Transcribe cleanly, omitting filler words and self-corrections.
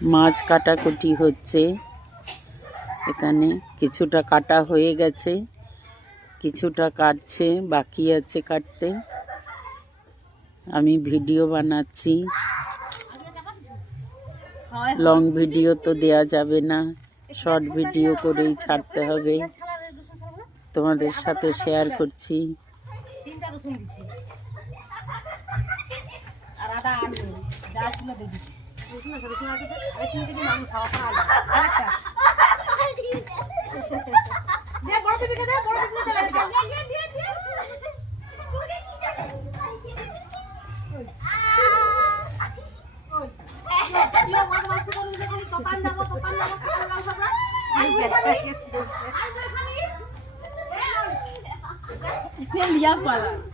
মাছ কাটাকুটি হচ্ছে। এখানে কিছুটা কাটা হয়ে গেছে, কিছুটা কাটছে, বাকি আছে কাটতে। আমি ভিডিও বানাচ্ছি, লং ভিডিও তো দেয়া যাবে না, শর্ট ভিডিও করেই ছাড়তে হবে। তোমাদের সাথে শেয়ার করছি। लिया पाला